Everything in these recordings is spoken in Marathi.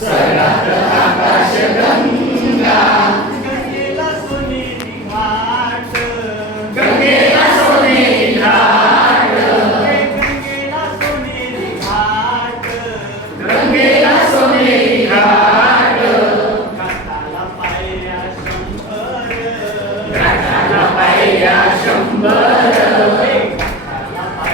Sarada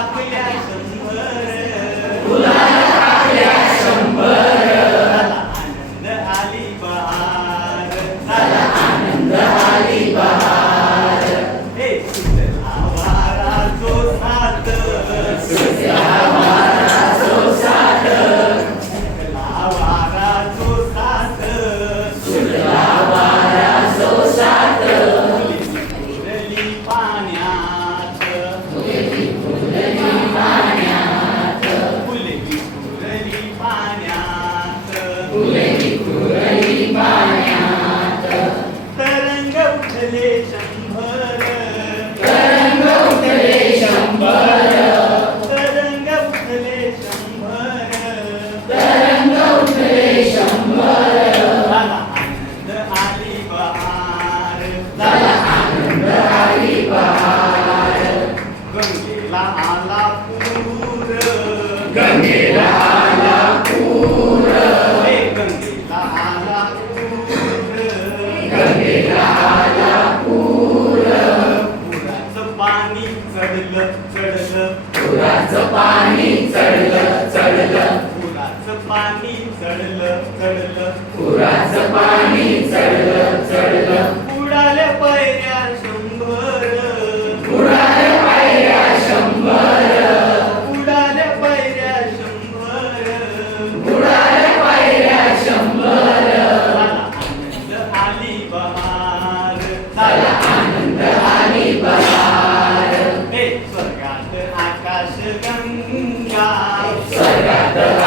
Fatih Congratulations, honey. चढलं चढलं. पुराचं पाणी चढलं चढलं. पुराचं पाणी चढलं चढलं. पुराचं पाणी चढलं चढलं. Sergam Gaya Sergam Gaya